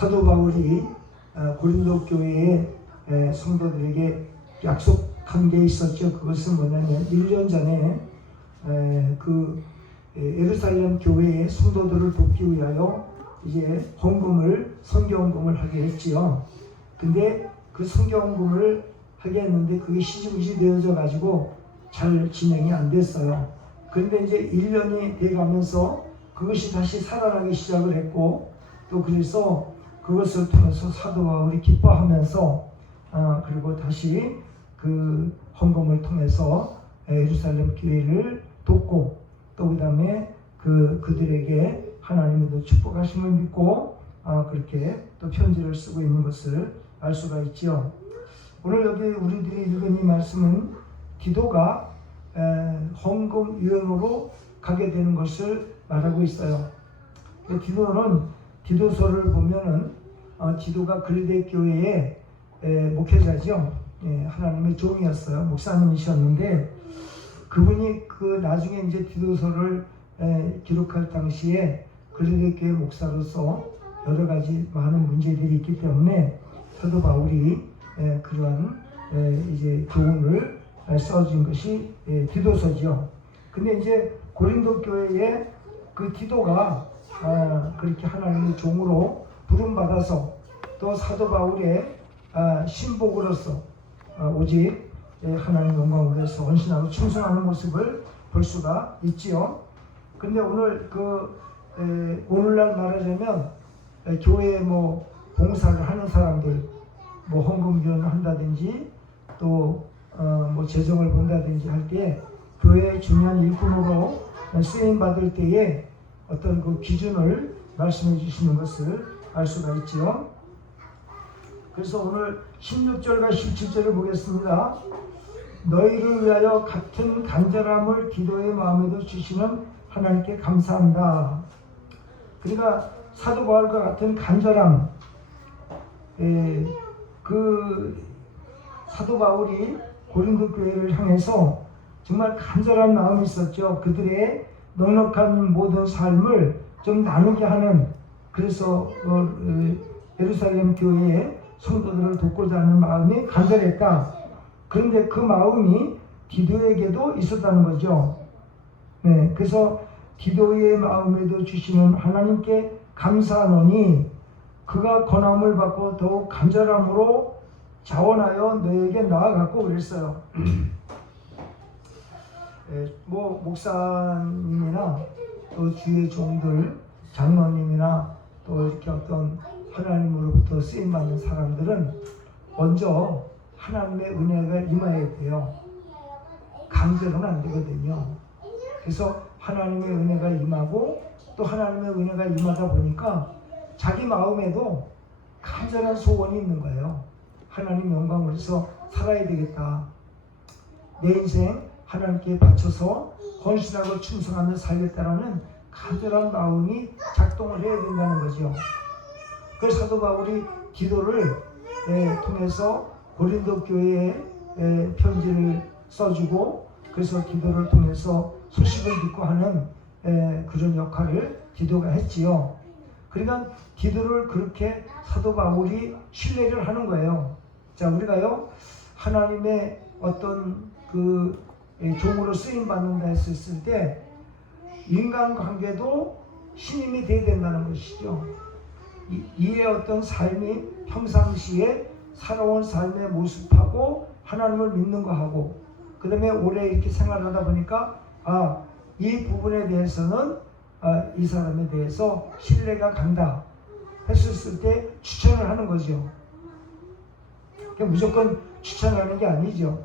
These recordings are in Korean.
사도 바울이 고린도 교회의 성도들에게 약속한 게 있었죠. 그것은 뭐냐면 1년 전에 그 예루살렘 교회의 성도들을 돕기 위하여 이제 헌금을 성경헌금을 하게 했지요. 근데 그 성경헌금을 하게 했는데 그게 시중지 되어져 가지고 잘 진행이 안 됐어요. 그런데 이제 1년이 돼가면서 그것이 다시 살아나기 시작을 했고, 또 그래서 그것을 통해서 사도 바울이 기뻐하면서 그리고 다시 그 헌금을 통해서 예루살렘 교회를 돕고, 또 그 다음에 그들에게 하나님의 축복하심을 믿고 그렇게 또 편지를 쓰고 있는 것을 알 수가 있지요. 오늘 여기 우리들이 읽은 이 말씀은 디도가 헌금위원으로 가게 되는 것을 말하고 있어요. 디도는 디도서를 보면은 디도가 그리데 교회의 목회자죠. 하나님의 종이었어요. 목사님이셨는데 그분이 그 나중에 이제 디도서를 기록할 당시에 그리데 교회 목사로서 여러 가지 많은 문제들이 있기 때문에 사도 바울이 그러한 이제 교훈을 써준 것이 디도서죠. 근데 이제 고린도 교회에 그 디도가 그렇게 하나님의 종으로 부름받아서 또 사도 바울의 신복으로서 오직 하나님 영광을 위해서 헌신하고 충성하는 모습을 볼 수가 있지요. 근데 오늘 오늘날 말하자면 교회에 뭐 봉사를 하는 사람들, 뭐 헌금기원을 한다든지 또 뭐 재정을 본다든지 할 때 교회의 중요한 일꾼으로 쓰임 받을 때에 어떤 그 기준을 말씀해 주시는 것을 알 수가 있지요. 그래서 오늘 16절과 17절을 보겠습니다. 너희를 위하여 같은 간절함을 기도의 마음에도 주시는 하나님께 감사합니다. 그러니까 사도 바울과 같은 간절함, 그 사도 바울이 고린도 교회를 향해서 정말 간절한 마음이 있었죠. 그들의 넉넉한 모든 삶을 좀 나누게 하는, 그래서 예루살렘 교회의 성도들을 돕고자 하는 마음이 간절했다. 그런데 그 마음이 디도에게도 있었다는 거죠. 네, 그래서 디도의 마음에도 주시는 하나님께 감사하노니 그가 권함을 받고 더욱 간절함으로 자원하여 너에게 나아갔고 그랬어요. 뭐 목사님이나 또 주의 종들, 장로님이나 또 이렇게 어떤 하나님으로부터 쓰임 받는 사람들은 먼저 하나님의 은혜가 임해야 돼요. 강제로는 안 되거든요. 그래서 하나님의 은혜가 임하고 또 하나님의 은혜가 임하다 보니까 자기 마음에도 간절한 소원이 있는 거예요. 하나님 영광을 위해서 살아야 되겠다. 내 인생 하나님께 바쳐서 헌신하고 충성하며 살겠다라는 간절한 마음이 작동을 해야 된다는 거죠. 그래서 사도 바울이 디도를 통해서 고린도 교회에 편지를 써주고, 그래서 디도를 통해서 소식을 듣고 하는 그런 역할을 디도가 했지요. 그러니까 디도를 그렇게 사도 바울이 신뢰를 하는 거예요. 자, 우리가요 하나님의 어떤 그 종으로 쓰임 받는다 했을 때 인간관계도 신임이 돼야 된다는 것이죠. 이의 어떤 삶이 평상시에 살아온 삶의 모습하고 하나님을 믿는 거하고, 그 다음에 오래 이렇게 생활하다 보니까 이 부분에 대해서는 이 사람에 대해서 신뢰가 간다 했었을 때 추천을 하는 거죠. 무조건 추천하는 게 아니죠.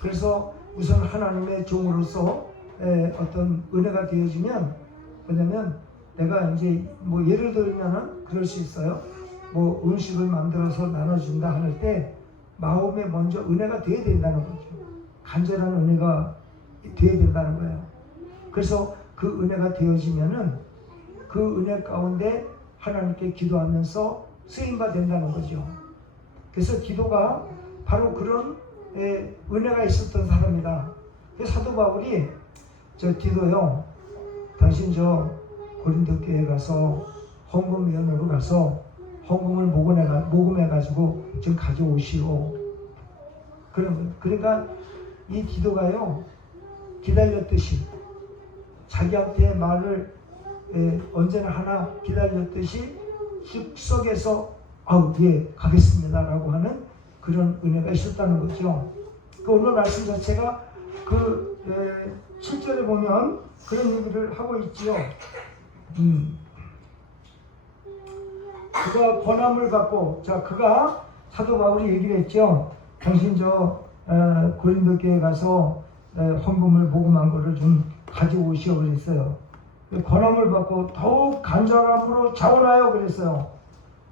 그래서 우선 하나님의 종으로서 어떤 은혜가 되어지면, 뭐냐면 내가 이제 뭐 예를 들면은 그럴 수 있어요. 뭐 음식을 만들어서 나눠준다 할 때 마음에 먼저 은혜가 되어야 된다는 거죠. 간절한 은혜가 되어야 된다는 거예요. 그래서 그 은혜가 되어지면은 그 은혜 가운데 하나님께 기도하면서 쓰임받 된다는 거죠. 그래서 기도가 바로 그런 은혜가 있었던 사람이다. 그래서 사도 바울이 디도요, 당신 고린도 교회 가서 헌금위원으로 가서 헌금을 모금해가지고 좀 가져오시오. 그런 거예요. 그러니까 이 기도가요, 기다렸듯이 자기한테 말을 언제나 하나 기다렸듯이 숲속에서 예, 가겠습니다라고 하는 그런 은혜가 있었다는 거죠. 그 오늘 말씀 자체가 그 7절에 보면 그런 얘기를 하고 있지요. 그가 권함을 받고, 자, 그가 사도 바울이 얘기를 했죠. 당신 고린도 교회 가서 헌금을 모금한 거를 좀 가지고 오시오 그랬어요. 권함을 받고 더욱 간절함으로 자원하여 그랬어요.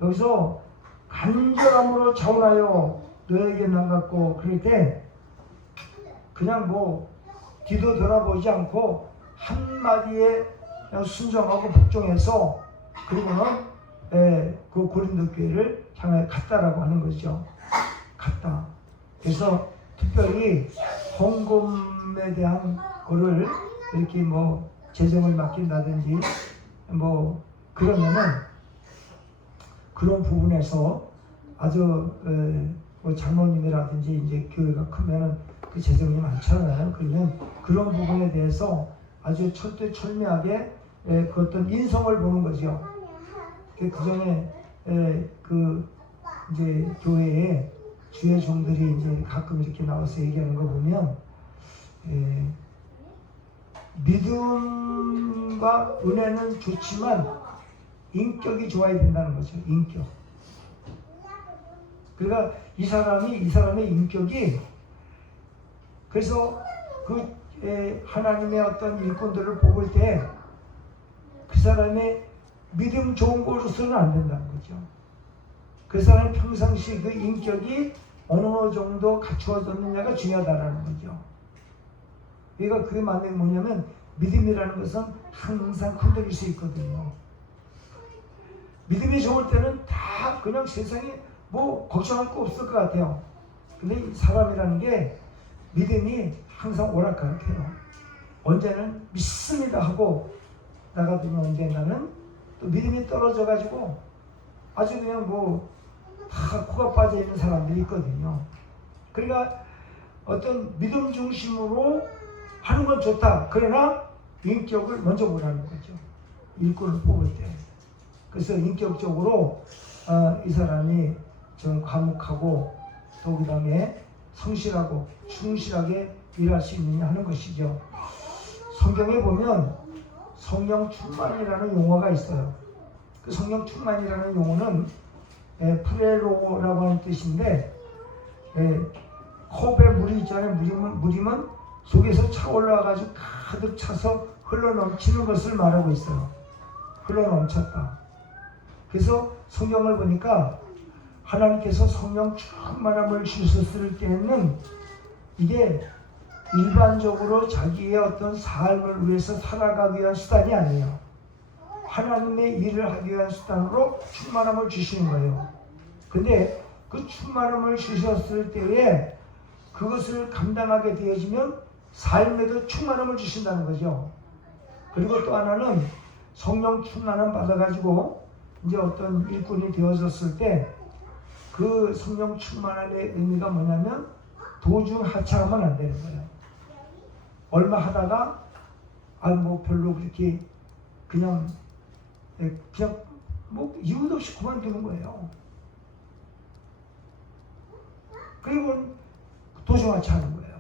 여기서 간절함으로 자원하여 너에게 나갔고, 그럴 때 그냥 뭐 뒤도 돌아보지 않고 한마디에 그냥 순종하고 복종해서 그리고는 그 고린도 교회를 향해 갔다라고 하는 거죠. 갔다. 그래서 특별히 헌금에 대한 거를 이렇게 뭐 재정을 맡긴다든지 뭐 그러면은 그런 부분에서 아주 뭐 장로님이라든지 이제 교회가 크면은 그 재정이 많잖아요. 그러면 그런 부분에 대해서 아주 철두철미하게 그 어떤 인성을 보는 거죠. 그 전에 그 이제 교회에 주의 종들이 이제 가끔 이렇게 나와서 얘기하는 거 보면 믿음과 은혜는 좋지만 인격이 좋아야 된다는 거죠. 인격. 그러니까 이 사람의 인격이 그래서 그 하나님의 어떤 일꾼들을 뽑을 때 그 사람의 믿음 좋은 것으로는 안 된다는 거죠. 그 사람의 평상시 그 인격이 어느 정도 갖추어졌느냐가 중요하다는 거죠. 그러니까 그게 맞는 뭐냐면 믿음이라는 것은 항상 흔들릴 수 있거든요. 믿음이 좋을 때는 다 그냥 세상에 뭐 걱정할 거 없을 것 같아요. 근데 이 사람이라는 게 믿음이 항상 오락가락해요. 언제는 믿습니다 하고 나가더니 언젠가는 또 믿음이 떨어져가지고 아주 그냥 뭐 코가 빠져있는 사람들이 있거든요. 그러니까 어떤 믿음 중심으로 하는 건 좋다. 그러나 인격을 먼저 보라는 거죠. 일꾼을 뽑을 때. 그래서 인격적으로 이 사람이 좀 과묵하고 또 그 다음에 성실하고 충실하게 일할 수 있느냐 하는 것이죠. 성경에 보면 성령 충만이라는 용어가 있어요. 그 성령 충만이라는 용어는 프레로라고 하는 뜻인데 컵에 물이 있잖아요. 물이면 속에서 차올라가지고 가득 차서 흘러넘치는 것을 말하고 있어요. 흘러넘쳤다. 그래서 성경을 보니까 하나님께서 성령 충만함을 주셨을 때는 이게 일반적으로 자기의 어떤 삶을 위해서 살아가기 위한 수단이 아니에요. 하나님의 일을 하기 위한 수단으로 충만함을 주시는 거예요. 근데 그 충만함을 주셨을 때에 그것을 감당하게 되어지면 삶에도 충만함을 주신다는 거죠. 그리고 또 하나는 성령 충만함 받아가지고 이제 어떤 일꾼이 되어졌을 때 그 성령 충만함의 의미가 뭐냐면 도중 하차하면 안 되는 거예요. 얼마 하다가 뭐 별로 그렇게 그냥 뭐 이유도 없이 그만두는 거예요. 그리고 도중 하차하는 거예요.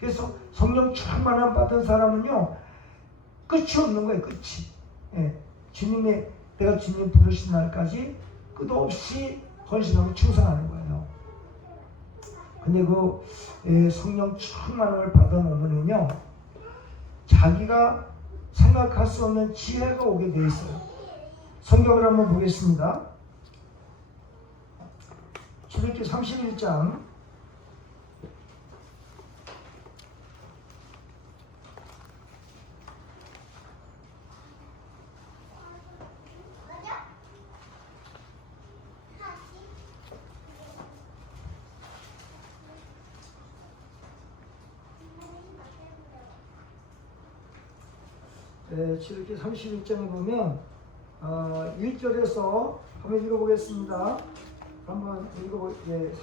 그래서 성령 충만함 받은 사람은요 끝이 없는 거예요. 끝이. 내가 주님 부르신 날까지 끝없이 헌신하고 충성하는 거예요. 근데 그 성령 충만함을 받아놓으면요 자기가 생각할 수 없는 지혜가 오게 돼 있어요. 성경을 한번 보겠습니다. 출애굽기 31장 31장에 보면 1절에서 한번 읽어보겠습니다. 한번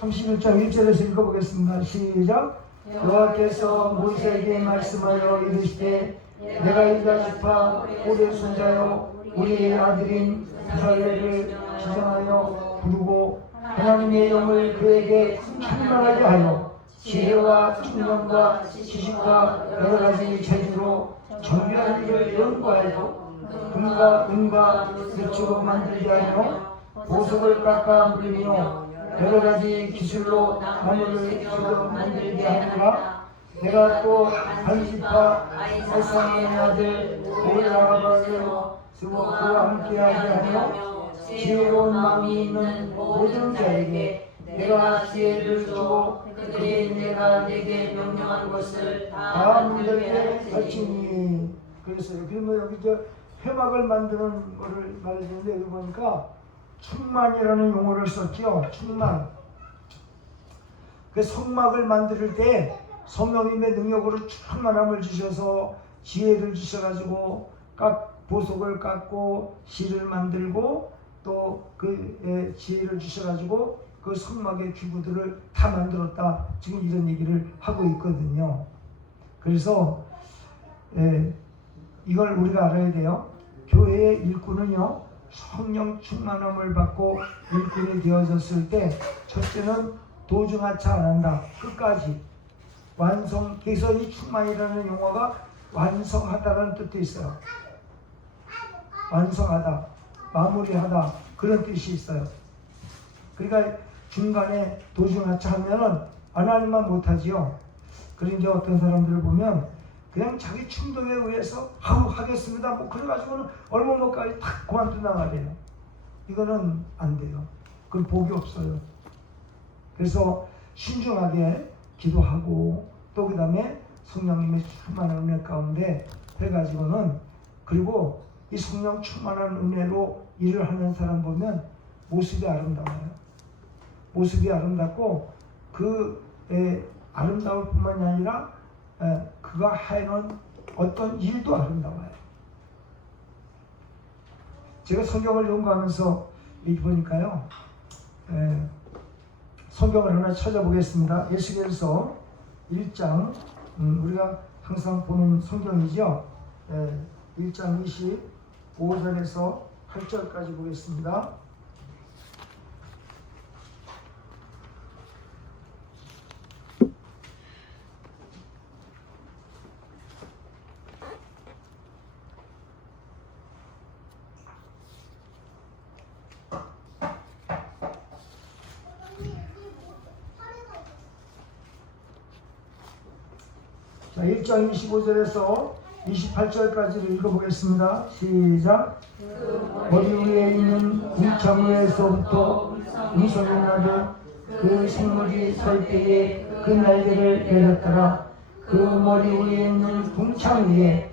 31장 1절에서 읽어보겠습니다. 시작. 여호와께서 모세에게 말씀하여 이르시되 내가 유다 지파 고레 손자여 우리의 아들인 부살레를 지정하여 부르고 하나님의 영을 그에게 충만하게 하여 지혜와 총명과 지식과 여러 가지 재주로 정결한 일을 연구하여 금과 은과 르추로 만들게 하여 보석을 깎아 물리며 여러 가지 기술로 나무를 주로 만들게 하니라. 내가 또 단지파 살상의 아들 오라바를 쓰고 그와 함께하게 하며 지혜로운 마음이 있는 모든 자에게 내가 지혜를 주고 그들의 내가 내게 명령한 것을 다 만들게 할지니. 그랬어요. 그러면 여기 저 회막을 만드는 거를 말했는데 여기 보니까 충만이라는 용어를 썼죠. 충만. 그 성막을 만들 때 성령님의 능력으로 충만함을 주셔서 지혜를 주셔가지고 보석을 깎고 실을 만들고 또 그 지혜를 주셔가지고 그 성막의 기구들을 다 만들었다. 지금 이런 얘기를 하고 있거든요. 그래서 이걸 우리가 알아야 돼요. 교회의 일꾼은요, 성령 충만함을 받고 일꾼이 되어졌을 때 첫째는 도중하차 안 한다. 끝까지 완성. 그래서 이 충만이라는 용어가 완성하다라는 뜻도 있어요. 완성하다, 마무리하다, 그런 뜻이 있어요. 그러니까 중간에 도중하차하면은 하나님만 못하지요. 그런 이제 어떤 사람들을 보면 그냥 자기 충동에 의해서 하겠습니다. 뭐 그래가지고는 얼마 못 가지 탁 그만두나 말이에요. 이거는 안 돼요. 그건 복이 없어요. 그래서 신중하게 기도하고 또 그 다음에 성령님의 충만한 은혜 가운데 해가지고는, 그리고 이 성령 충만한 은혜로 일을 하는 사람 보면 모습이 아름다워요. 모습이 아름답고 그 아름다울 뿐만이 아니라 그가 하는 어떤 일도 아름다워요. 제가 성경을 연구하면서 보니까요, 성경을 하나 찾아보겠습니다. 에스겔서 1장, 우리가 항상 보는 성경이죠. 1장 25절에서 8절까지 보겠습니다. 자, 1장 25절에서 28절까지를 읽어보겠습니다. 시작. 머리 위에 있는 궁창에서부터 음성이 나되 그 생물이 설 때에 그 날개를 내렸더라. 그 머리 위에 있는 궁창 위에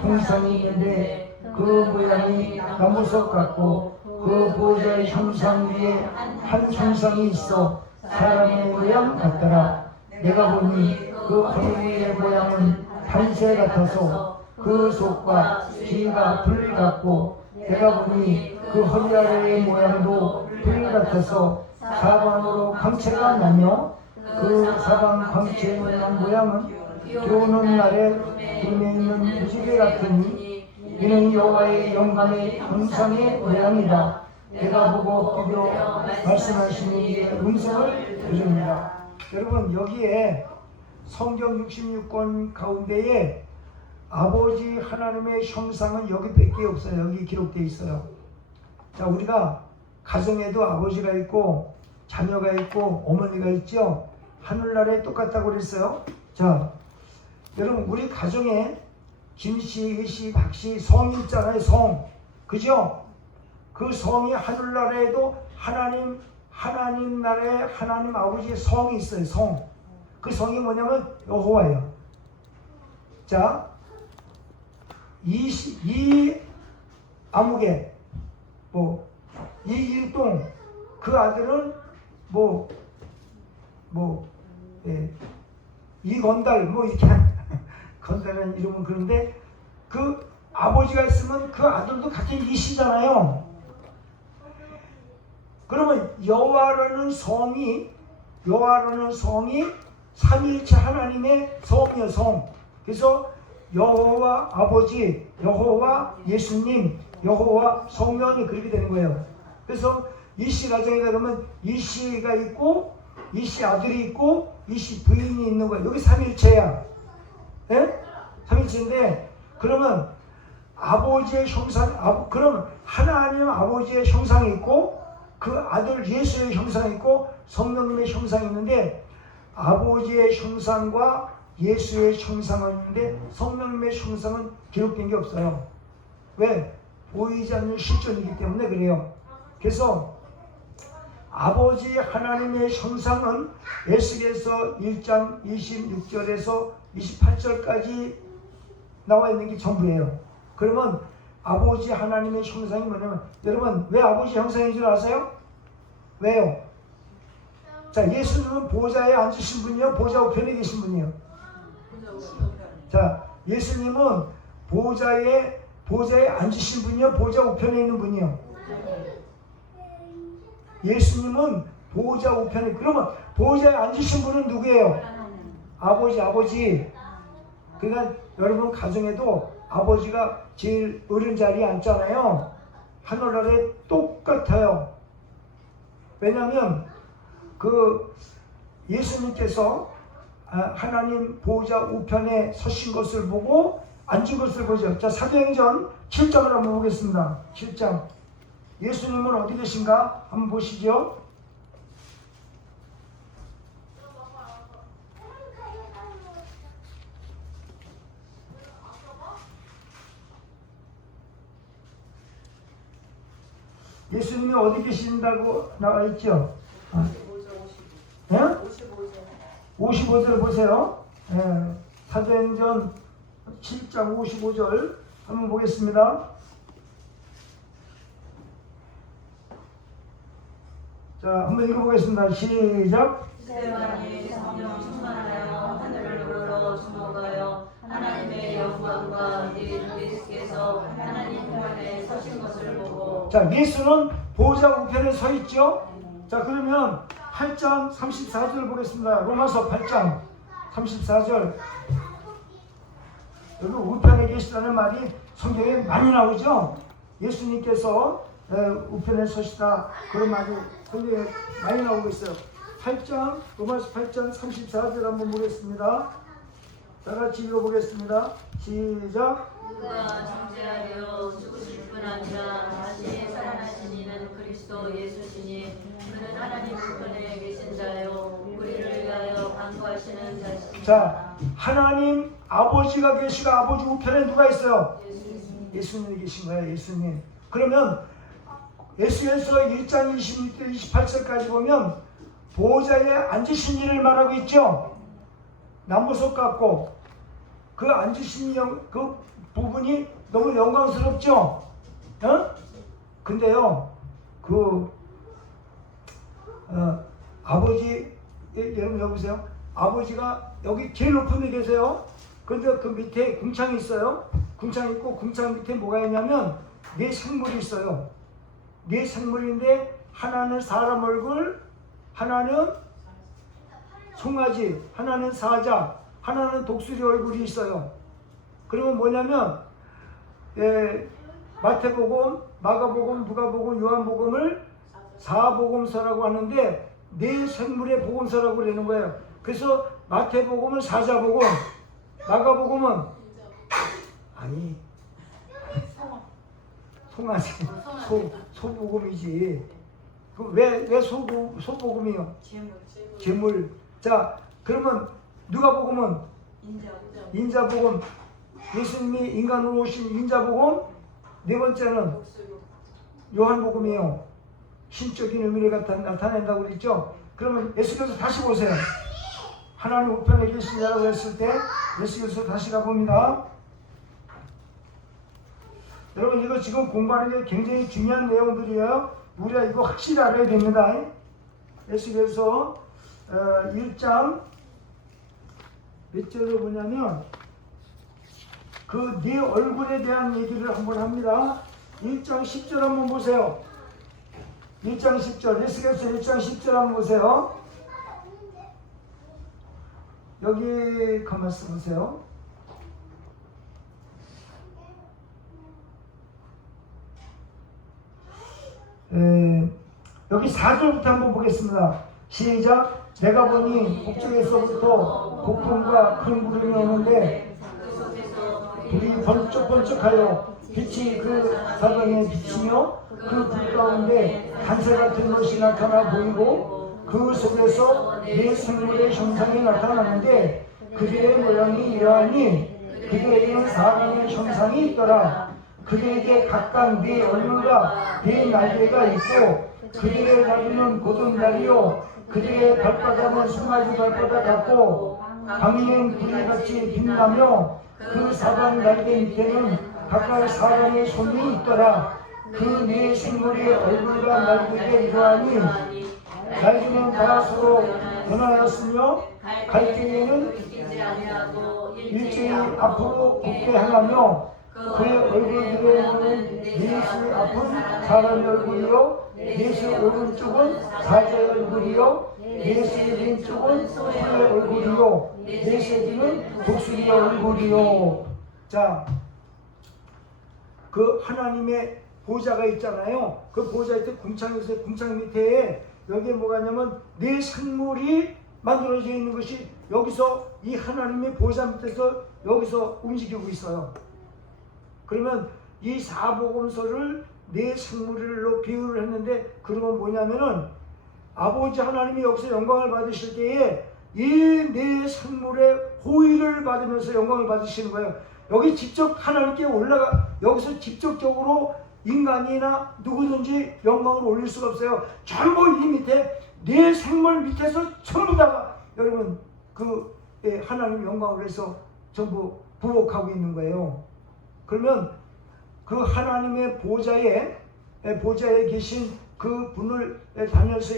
풍상이 있는데 그 모양이 나무석 같고 그 보좌의 형상 위에 한 형상이 있어 사람의 모양 같더라. 내가 보니 그 허리의 모양은 단새 같아서 그 속과 뒤가 불 같고, 내가 보니 그 허리 아래의 모양도 불 같아서 사방으로 광채가 나며 그 사방 광채의 모양은 비 오는 날에 구름에 있는 무지개 같으니 이는 여호와의 영광의 형상의 모양이다. 내가 보고 비교 말씀하시는 이의 음성을 들으니라. 여러분, 여기에 성경 66권 가운데에 아버지 하나님의 형상은 여기밖에 없어요. 여기 기록되어 있어요. 자, 우리가 가정에도 아버지가 있고 자녀가 있고 어머니가 있죠. 하늘나라에 똑같다고 그랬어요. 자, 여러분, 우리 가정에 김씨, 혜씨, 박씨 성이 있잖아요. 성, 그죠? 그 성이 하늘나라에도 하나님 나라에 하나님 아버지의 성이 있어요. 성. 그 성이 뭐냐면 여호와예요. 자, 이 아무개, 이 일동, 그 아들은 이 건달, 이렇게 건달이라는 이름은 그런데 그 아버지가 있으면 그 아들도 같은 이시잖아요. 그러면 여호와라는 성이 삼위일체 하나님의 성이요, 성. 그래서 여호와 아버지, 여호와 예수님, 여호와 성령이 그렇게 되는 거예요. 그래서 이씨 가정에 가면 이씨가 있고 이씨 아들이 있고 이씨 부인이 있는 거예요. 여기 삼위일체야. 예? 삼위일체인데 그러면 아버지의 형상, 그럼 하나님 아버지의 형상이 있고 그 아들 예수의 형상이 있고 성령님의 형상이 있는데 아버지의 형상과 예수의 형상은 있는데 성령님의 형상은 기록된 게 없어요. 왜? 보이지 않는 실존이기 때문에 그래요. 그래서 아버지 하나님의 형상은 에스겔서 1장 26절에서 28절까지 나와 있는 게 전부예요. 그러면 아버지 하나님의 형상이 뭐냐면, 여러분 왜 아버지 형상인 줄 아세요? 왜요? 자, 예수님은 보좌에 앉으신 분이요, 보좌 우편에 계신 분이요. 자, 예수님은 보좌에 앉으신 분이요, 보좌 우편에 있는 분이요. 예수님은 보좌 우편에, 그러면 보좌에 앉으신 분은 누구예요? 아버지. 그러니까 여러분 가정에도 아버지가 제일 어른 자리에 앉잖아요. 하늘나라에 똑같아요. 왜냐하면 그 예수님께서 하나님 보좌 우편에 서신 것을 보고 앉은 것을 보죠. 자, 사도행전 7장을 한번 보겠습니다. 7장. 예수님은 어디 계신가? 한번 보시죠. 예수님이 어디 계신다고 나와 있죠? 55절 보세요. 사도행전 7장 55절 한번 보겠습니다. 자, 한번 읽어보겠습니다. 시작. 세만이 성령 충만하여 하늘을 우러러 주목하여 하나님의 영광과 예수께서 하나님 편에 서신 것을 보고. 자, 예수는 보좌 우편에 서 있죠. 자, 그러면 8장 34절 보겠습니다. 로마서 8장 34절. 여기 우편에 계시다는 말이 성경에 많이 나오죠. 예수님께서 우편에 서시다, 그런 말이 성경에 많이 나오고 있어요. 8장, 로마서 8장 34절 한번 보겠습니다. 다 같이 읽어보겠습니다. 시작. 누가 정죄하려 죽으실 뿐 아니라 다시 살아나신 이는 그리스도 예수시니 그는 하나님 우편에 계신 자요 우리를 위하여 간구하시는 자시니. 자, 하나님 아버지가 계시고 아버지 우편에 누가 있어요? 예수님이 계신 거예요. 예수님. 그러면 에스겔서 1장 26절 28절까지 보면 보좌에 앉으신 이를 말하고 있죠. 남보석 같고 그 앉으신 그 부분이 너무 영광스럽죠. 근데요, 아버지, 여러분 여보세요. 아버지가 여기 제일 높은 데 계세요. 근데 그 밑에 궁창이 있어요. 궁창 있고 궁창 밑에 뭐가 있냐면 네 생물이 있어요. 네 생물인데 하나는 사람 얼굴, 하나는 송아지, 하나는 사자, 하나는 독수리 얼굴이 있어요. 그러면 뭐냐면 마태복음, 마가복음, 누가복음, 요한복음을 사복음서라고 하는데 네 생물의 복음서라고 그러는 거예요. 그래서 마태복음은 사자복음, 마가복음은 아니 송아지, 소복음이지. 왜 소복음이요? 재물. 자, 그러면 누가복음은 인자복음. 예수님이 인간으로 오신 인자복음. 네 번째는 요한복음이에요. 신적인 의미를 나타낸다고 그랬죠. 그러면 예수께서 다시 보세요. 하나님 우편에 계시냐라고 했을 때 예수께서 다시 가봅니다. 여러분 이거 지금 공부하는 게 굉장히 중요한 내용들이에요. 우리가 이거 확실히 알아야 됩니다. 예수께서 1장 몇 절을 보냐면 그 네 얼굴에 대한 얘기를 한번 합니다. 1장 10절 한번 보세요. 1장 10절, 에스겔서 1장 10절 한번 보세요. 여기 가만 있어 보세요. 여기 4절부터 한번 보겠습니다. 시작. 내가 보니 북쪽에서부터 폭풍과 큰 구름이 오는데 불이 번쩍번쩍하여 빛이 그 사방에 비치며 그 불 가운데 단새 같은 것이 나타나 보이고 그 속에서 네 생물의 형상이 나타나는데 그들의 모양이 이러하니 그들에게는 사람의 형상이 있더라. 그들에게 각각 네 얼굴과 네 날개가 있고 그들의 다리는 곧은 다리요 그들의 발바닥은 송아지 발바닥 같고 방위는 구리같이 빛나며 그 사방 날개 밑에는 각각 사람의 손이 있더라. 그 네 생물의 얼굴과 날개가 이러하니 날개는 다 서로 변하였으며 갈대에는 일제히 앞으로 곱게 하나며 그의 얼굴들의 모는 예수의 앞은 사람의 얼굴이요 예수의 오른쪽은 사자의 얼굴이요 예수의 왼쪽은 소의 얼굴이요 예수의 뒤는 독수리의 얼굴이요. 자, 그 하나님의 보좌가 있잖아요. 그 보좌 밑에 궁창에서 궁창 밑에 여기에 뭐가 있냐면 네 생물이 만들어져 있는 것이 여기서 이 하나님의 보좌 밑에서 여기서 움직이고 있어요. 그러면 이 사복음서를 네 생물로 비유를 했는데 그러면 뭐냐면은 아버지 하나님이 여기서 영광을 받으실 때에 이 네 생물의 호의를 받으면서 영광을 받으시는 거예요. 여기 직접 하나님께 올라가 여기서 직접적으로 인간이나 누구든지 영광을 올릴 수가 없어요. 전부 이 밑에 네 생물 밑에서 전부 다가 여러분 그 하나님 영광을 위해서 전부 부복하고 있는 거예요. 그러면 그 하나님의 보좌에 계신 그 분을 다니엘서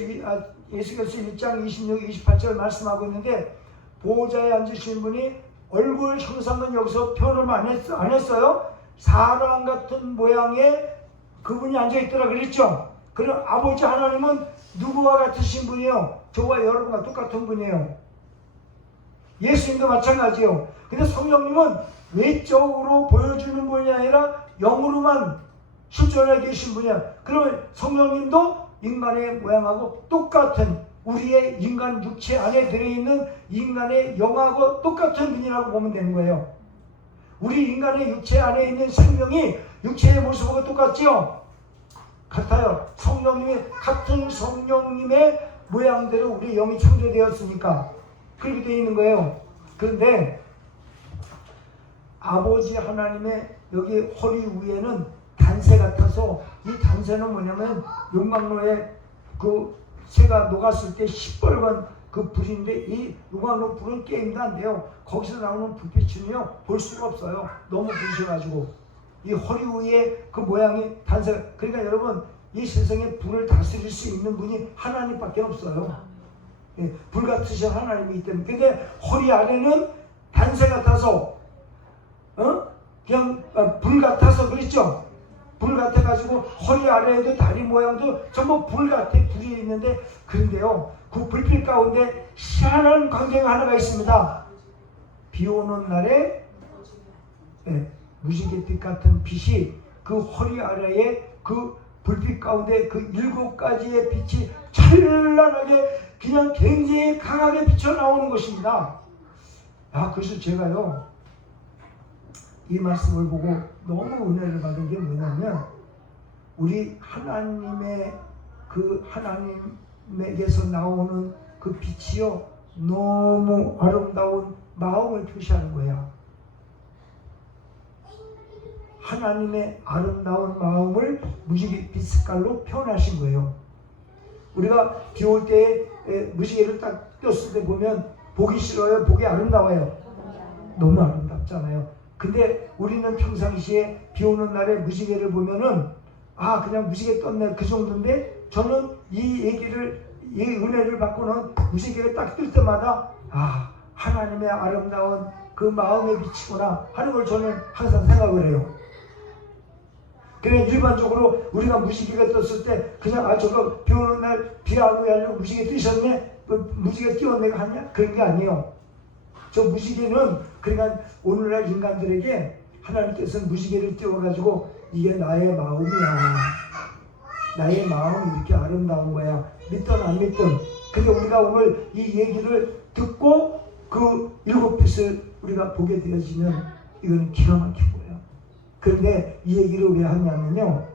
에스겔서 1장 26, 28절 말씀하고 있는데 보좌에 앉으신 분이 얼굴 형상은 여기서 표현을 안 했어요. 사람 같은 모양의 그분이 앉아있더라 그랬죠. 그럼 아버지 하나님은 누구와 같으신 분이에요? 저와 여러분과 똑같은 분이에요. 예수님도 마찬가지예요. 근데 성령님은 외적으로 보여주는 분이 아니라 영으로만 실존해 계신 분이야. 그러면 성령님도 인간의 모양하고 똑같은 우리의 인간 육체 안에 들어있는 인간의 영하고 똑같은 분이라고 보면 되는 거예요. 우리 인간의 육체 안에 있는 생명이 육체의 모습하고 똑같죠? 같아요. 성령님이 같은 성령님의 모양대로 우리 영이 창조되었으니까 그렇게 되어 있는 거예요. 그런데 아버지 하나님의 여기 허리 위에는 단새 같아서 이 단새는 뭐냐면 용광로에 그 새가 녹았을 때 시뻘건 그 불인데 이 용광로 불은 게임도 안 돼요. 거기서 나오는 불빛은요 볼 수가 없어요. 너무 부셔가지고 이 허리 위에 그 모양이 단새. 그러니까 여러분 이 세상에 불을 다스릴 수 있는 분이 하나님밖에 없어요. 예, 불 같으신 하나님이기 때문에. 근데 허리 아래는 단새 같아서 그냥 불 같아서 그랬죠. 불 같아가지고 허리 아래에도 다리 모양도 전부 불 같아 불이 있는데 그런데요 그 불빛 가운데 희한한 광경이 하나가 있습니다. 비 오는 날에 무지갯빛 같은 빛이 그 허리 아래에 그 불빛 가운데 그 7가지의 빛이 찬란하게 그냥 굉장히 강하게 비쳐나오는 것입니다. 그래서 제가요 이 말씀을 보고 너무 은혜를 받은 게 뭐냐면 우리 하나님의 그 하나님에게서 나오는 그 빛이요 너무 아름다운 마음을 표시하는 거야. 하나님의 아름다운 마음을 무지갯빛 색깔로 표현하신 거예요. 우리가 비 올 때 무지개를 딱 떴을 때 보면 보기 싫어요? 보기 아름다워요? 너무 아름답잖아요. 근데 우리는 평상시에 비 오는 날에 무지개를 보면은 그냥 무지개 떴네 그 정도인데 저는 이 은혜를 받고는 무지개가 딱 뜰 때마다 하나님의 아름다운 그 마음에 비치구나 하는 걸 저는 항상 생각을 해요. 그냥 일반적으로 우리가 무지개가 떴을 때 그냥 저거 비 오는 날 비 안 오게 하려고 무지개 뜨셨네? 무지개 띄웠네가 하냐? 그런 게 아니에요. 저 무지개는 그러니까 오늘날 인간들에게 하나님께서는 무지개를 띄워가지고 이게 나의 마음이야. 나의 마음이 이렇게 아름다운 거야. 믿든 안 믿든. 근데 우리가 오늘 이 얘기를 듣고 그 7빛을 우리가 보게 되어지면 이건 기가 막힌 거예요. 그런데 이 얘기를 왜 하냐면요.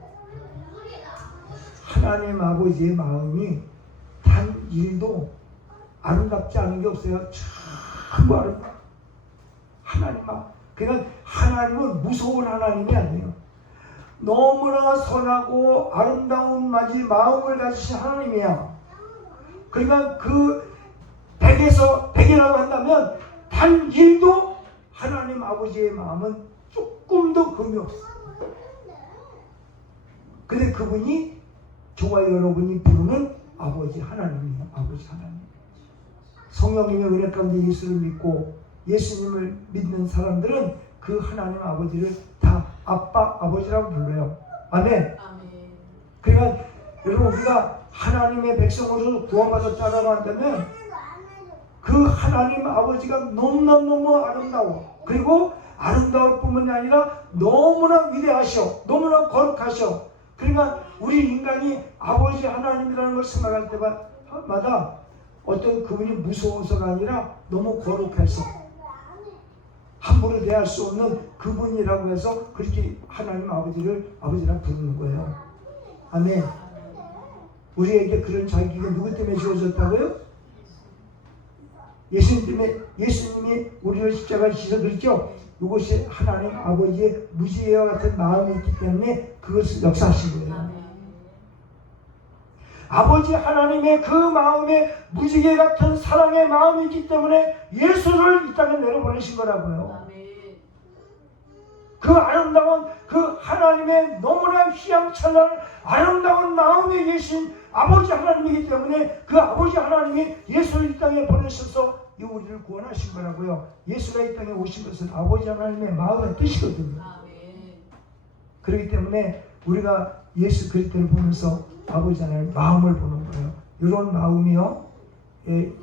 하나님 아버지의 마음이 단 1도 아름답지 않은 게 없어요. 전부 아름다워. 하나님 마음. 그러니까 하나님은 무서운 하나님이 아니에요. 너무나 선하고 아름다운 마음을 가지신 하나님이야. 그러니까 그 100에서 100이라고 한다면 단 1도 하나님 아버지의 마음은 조금도 흠이 없어. 근데 그분이 저와 여러분이 부르는 아버지 하나님이에요. 아버지 하나님. 성령님의 은혜 가운데 예수를 믿고 예수님을 믿는 사람들은 그 하나님 아버지를 다 아빠, 아버지라고 불러요. 아멘. 그러니까 여러분 우리가 하나님의 백성으로 구원받았다라고 한다면 그 하나님 아버지가 너무너무 아름다워. 그리고 아름다울 뿐만이 아니라 너무나 위대하셔. 너무나 거룩하셔. 그러니까 우리 인간이 아버지 하나님이라는 걸 생각할 때마다 어떤 그분이 무서워서가 아니라 너무 거룩해서 함부로 대할 수 없는 그분이라고 해서 그렇게 하나님 아버지를 아버지라 부르는 거예요. 아멘. 우리에게 그런 자격이 누구 때문에 주어졌다고요? 예수님이 우리를 십자가에 지셔 그랬죠? 이것이 하나님 아버지의 무지개와 같은 마음이 있기 때문에 그것을 역사하신 거예요. 아버지 하나님의 그 마음에 무지개 같은 사랑의 마음이 있기 때문에 예수를 이 땅에 내려보내신 거라고요. 그 아름다운 그 하나님의 너무나 휘황찬란한 아름다운 마음에 계신 아버지 하나님이기 때문에 그 아버지 하나님이 예수를 이 땅에 보내셔서 우리를 구원하신 거라고요. 예수가 이 땅에 오신 것은 아버지 하나님의 마음의 뜻이거든요. 그렇기 때문에 우리가 예수 그리스도를 보면서 아버지 하나님의 마음을 보는 거예요. 이런 마음이요.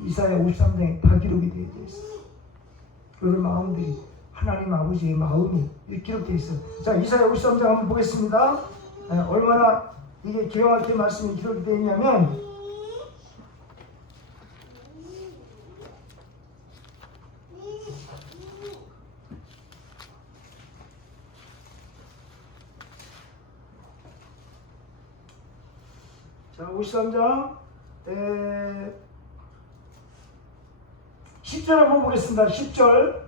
이사야 53장에 다 기록이 되어 있어요. 이런 마음들이 하나님 아버지의 마음이 이렇게 기록되어 있어요. 자, 이사야 53장 한번 보겠습니다. 얼마나 이게 기가 막힌 말씀이 기록이 되어 있냐면 자, 53장 10절 한번 보겠습니다. 10절.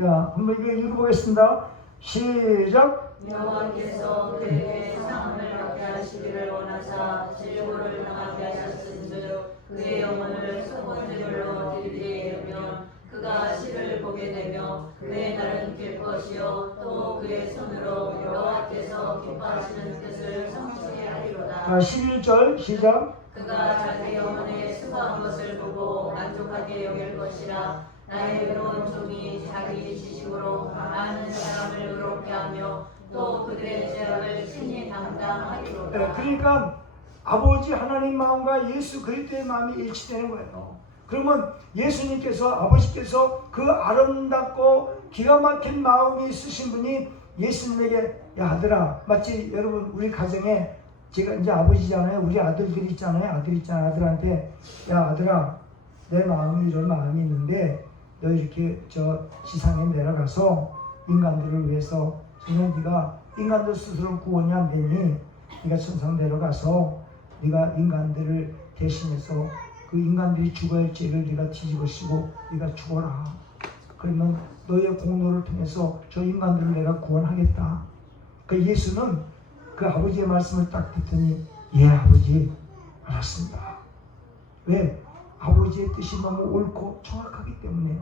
자, 한번 이거 읽어보겠습니다. 시작. 여호와께서 그에게 상함을 받게 하시기를 원하사 질고를 당하게 하셨은즉 그의 영혼을 소곤들로 들게 이르면 그가 시를 보게 되며 그의 날은 길 것이요 또 그의 손으로 여호와께서 기뻐하시는 뜻을 성취하게 하리로다. 자, 11절 시작. 그가 자기 영혼의 수고한 것을 보고 만족하게 여길 것이라. 나의 의로운 종이 자기 지식으로 많은 사람을 의롭게 하며 또 그들의 죄악을 친히 담당하리로다. 그러니까 아버지 하나님 마음과 예수 그리스도의 마음이 일치되는 거예요. 그러면 예수님께서 아버지께서 그 아름답고 기가 막힌 마음이 있으신 분이 예수님에게 야 아들아, 마치 여러분 우리 가정에 제가 이제 아버지잖아요. 우리 아들들이 있잖아요. 아들한테 야 아들아, 내 마음이 이런 마음이 있는데 너 이렇게 저 지상에 내려가서 인간들을 위해서 정말 네가 인간들 스스로 구원이 안 되니 네가 천상 내려가서 네가 인간들을 대신해서 그 인간들이 죽어야 할 죄를 네가 뒤집어쓰고 네가 죽어라. 그러면 너의 공로를 통해서 저 인간들을 내가 구원하겠다. 그 예수는 그 아버지의 말씀을 딱 듣더니 예 아버지 알았습니다. 왜? 아버지의 뜻이 너무 옳고 정확하기 때문에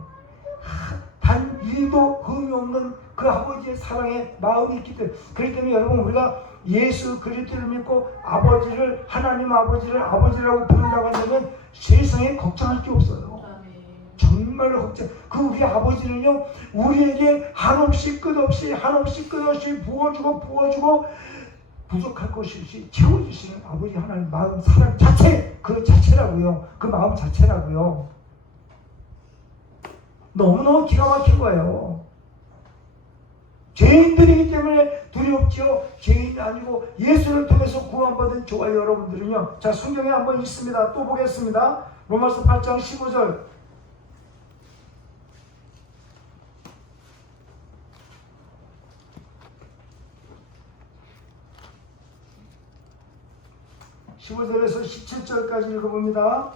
단 1도 흠이 없는 그 아버지의 사랑의 마음이 있기 때문에. 그렇기 때문에 여러분 우리가 예수 그리스도를 믿고 아버지를 하나님 아버지를 아버지라고 부른다고 한다면 세상에 걱정할 게 없어요. 정말로 걱정. 그 우리 아버지는요 우리에게 한없이 끝없이 부어주고 부족할 것이 없이 채워주시는 아버지 하나님 마음 사랑 자체 그 자체라고요. 그 마음 자체라고요. 너무너무 기가 막힌 거예요. 죄인들이기 때문에 두렵지요. 죄인이 아니고 예수를 통해서 구원받은 저와 여러분들은요. 자, 성경에 한번 있습니다. 또 보겠습니다. 로마서 8장 15절. (15절에서) 17절까지 읽어봅니다.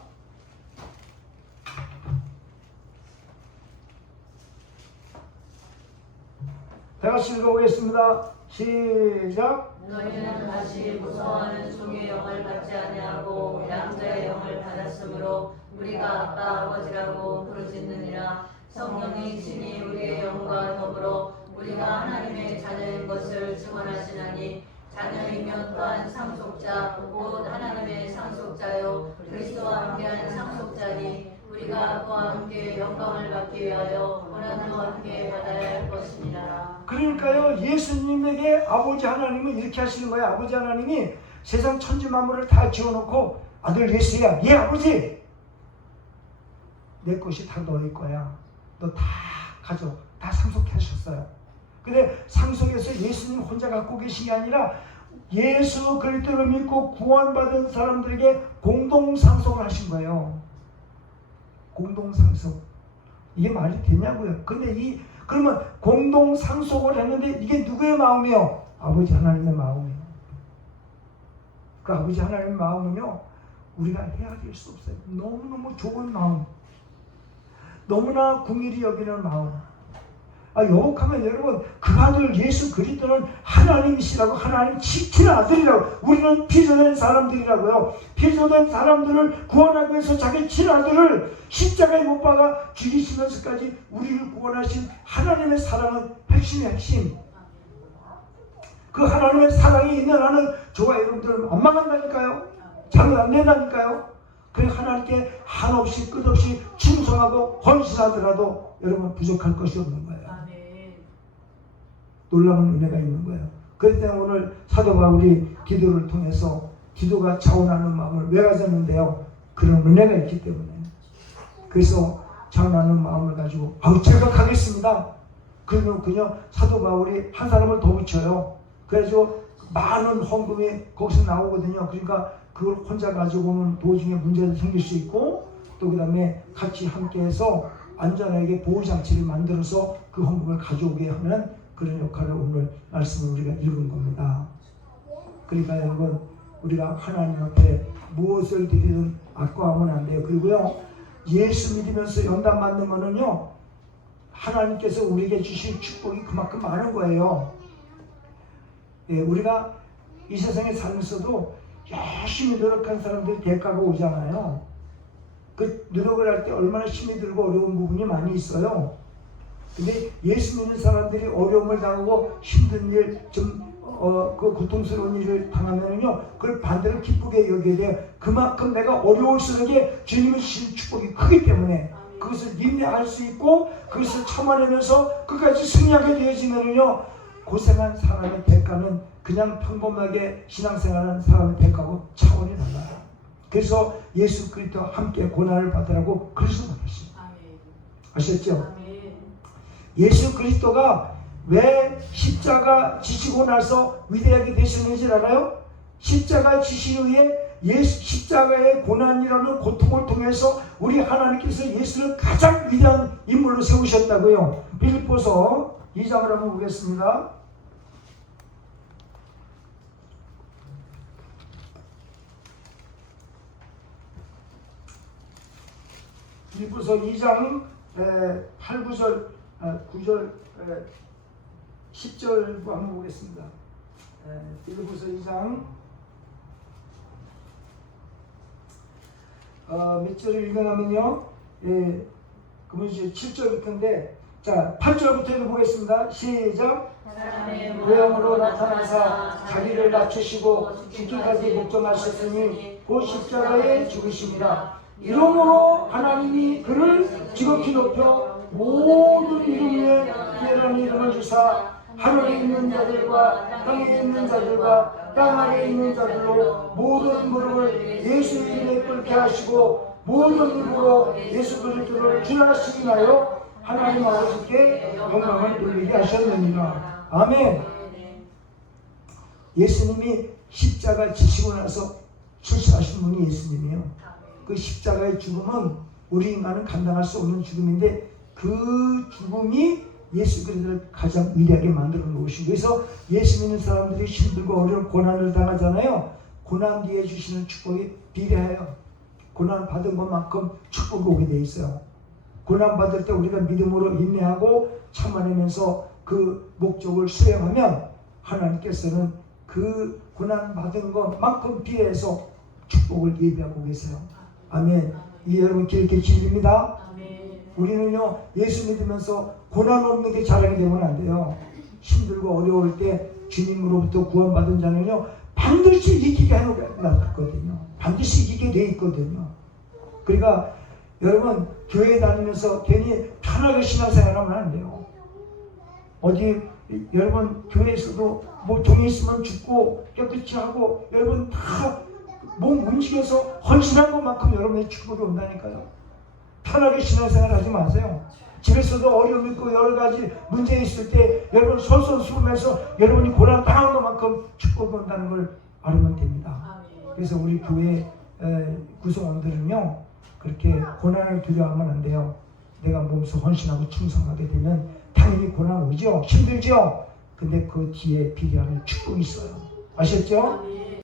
다같이 읽어보겠습니다. 시작. 너희는 다시 무서워하는 종의 영을 받지 아니하고 양자의 영을 받았으므로 우리가 아빠 아버지라고 부르짖느니라. 성령이 친히 우리의 영과 더불어 우리가 하나님의 자녀인 것을 증언하시나니 자녀이면 또한 상속자 곧 하나님의 상속자요 그리스도와 함께한 상속자니 우리가 그와 함께 영광을 받기 위하여 고난도 함께 받아야 할 것입니다. 그러니까요, 예수님에게 아버지 하나님은 이렇게 하시는 거예요. 아버지 하나님이 세상 천지 만물을 다 지어놓고 아들 예수야, 예 아버지, 내 것이 다 너의 거야. 너 다 가져. 다 상속해 하셨어요. 근데 상속에서 예수님 혼자 갖고 계신 게 아니라 예수 그리스도를 믿고 구원받은 사람들에게 공동 상속을 하신 거예요. 공동 상속. 이게 말이 되냐고요. 근데 그러면 공동 상속을 했는데 이게 누구의 마음이요? 아버지 하나님의 마음이에요. 그 아버지 하나님의 마음은요, 우리가 헤아릴 수 없어요. 너무너무 좋은 마음. 너무나 긍휼히 여기는 마음. 여복하면 여러분, 그 아들 예수 그리스도는 하나님이시라고, 하나님 지키는 아들이라고. 우리는 피조된 사람들이라고요. 피조된 사람들을 구원하기 위해서 자기 친아들을 십자가에 못 박아 죽이시면서까지 우리를 구원하신 하나님의 사랑은 핵심이 핵심. 그 하나님의 사랑이 있는 한은 저와 여러분들은 원망한다니까요. 잘못 안 된다니까요. 그래 하나님께 한없이 끝없이 충성하고 헌신하더라도 여러분 부족할 것이 없는 거예요. 놀라운 은혜가 있는 거예요. 그렇기 때문에 오늘 사도 바울이 기도를 통해서 기도가 자원하는 마음을 왜 가졌는데요? 그런 은혜가 있기 때문에. 그래서 자원하는 마음을 가지고 제가 가겠습니다. 그러면 그냥 사도 바울이 한 사람을 더 붙여요. 그래서 많은 헌금이 거기서 나오거든요. 그러니까 그걸 혼자 가지고 오면 도중에 문제도 생길 수 있고, 또 그 다음에 같이 함께해서 안전하게 보호장치를 만들어서 그 헌금을 가져오게 하는 그런 역할을 오늘 말씀을 우리가 읽은 겁니다. 그러니까 여러분, 우리가 하나님 앞에 무엇을 드리든 아까워하면 안 돼요. 그리고요, 예수 믿으면서 연단 받는 거는요, 하나님께서 우리에게 주신 축복이 그만큼 많은 거예요. 예, 우리가 이 세상에 살면서도 열심히 노력한 사람들이 대가가 오잖아요. 그 노력을 할 때 얼마나 힘이 들고 어려운 부분이 많이 있어요. 근데 예수 믿는 사람들이 어려움을 당하고 힘든 일, 그 고통스러운 일을 당하면은요, 그걸 반대로 기쁘게 여겨야 돼요. 그만큼 내가 어려울수록 주님의 주신 축복이 크기 때문에 그것을 인내할 수 있고 그것을 참아내면서 끝까지 승리하게 되어지면은요, 고생한 사람의 대가는 그냥 평범하게 신앙생활하는 사람의 대가하고 차원이 달라요. 그래서 예수 그리스도와 함께 고난을 받으라고 그리스도 받았어요. 아셨죠? 예수 그리스도가 왜 십자가 지시고 나서 위대하게 되셨는지 알아요? 십자가 지신 후에 십자가의 고난이라는 고통을 통해서 우리 하나님께서 예수를 가장 위대한 인물로 세우셨다고요. 빌립보서 2장을 한번 보겠습니다. 빌립보서 2장 8, 9절, 9절, 10절 한번 보겠습니다. 빌립보서 2장 몇 절을 읽어나면요, 그러면 이제 7절부터인데, 자 8절부터 보겠습니다. 시작. 모형으로 나타나사 자기를 낮추시고 죽기까지 복종하셨으니 곧 십자가에 죽으십니다. 이러므로 하나님이 그를 지극히 높여 모든 이름 위에 뛰어난 이름을 주사 하늘에 있는 자들과 땅에 있는 자들과 땅 아래에 있는 자들로 모든 무릎을 예수 이름에 꿇게 하시고 모든 입으로 예수 그리스도를 주하시기 하여 하나님 아버지께 영광을 돌리게 하셨느니라. 아멘. 예수님이 십자가 지시고 나서 출세하신 분이 예수님이에요. 그 십자가의 죽음은 우리 인간은 감당할 수 없는 죽음인데 그 죽음이 예수 그리스도를 가장 위대하게 만들어 놓으시고, 그래서 예수 믿는 사람들이 힘들고 어려운 고난을 당하잖아요. 고난 뒤에 주시는 축복이 비례해요. 고난 받은 것만큼 축복이 오게 돼 있어요. 고난 받을 때 우리가 믿음으로 인내하고 참아내면서 그 목적을 수행하면 하나님께서는 그 고난 받은 것만큼 비례해서 축복을 예비하고 계세요. 아멘. 이 여러분 기억해 주십니다. 우리는요 예수 믿으면서 고난 없는 게 자랑이 되면 안 돼요. 힘들고 어려울 때 주님으로부터 구원받은 자는요 반드시 이기게 해놓거든요. 반드시 이기게 돼 있거든요. 그러니까 여러분 교회 다니면서 괜히 편하게 신앙생활하면 안 돼요. 어디 여러분 교회에서도 뭐 종이 있으면 죽고 깨끗이 하고 여러분 다 몸 움직여서 헌신한 것만큼 여러분의 축복이 온다니까요. 편하게 신앙생활 하지 마세요. 집에서도 어려움 있고 여러 가지 문제 있을 때 여러분 솔솔수범해서 여러분이 고난 당한 것만큼 축복이 온다는 걸 알면 됩니다. 그래서 우리 교회 구성원들은요 그렇게 고난을 두려워하면 안 돼요. 내가 몸소 헌신하고 충성하게 되면 당연히 고난 오죠. 힘들죠. 근데 그 뒤에 비례하는 축복이 있어요. 아셨죠?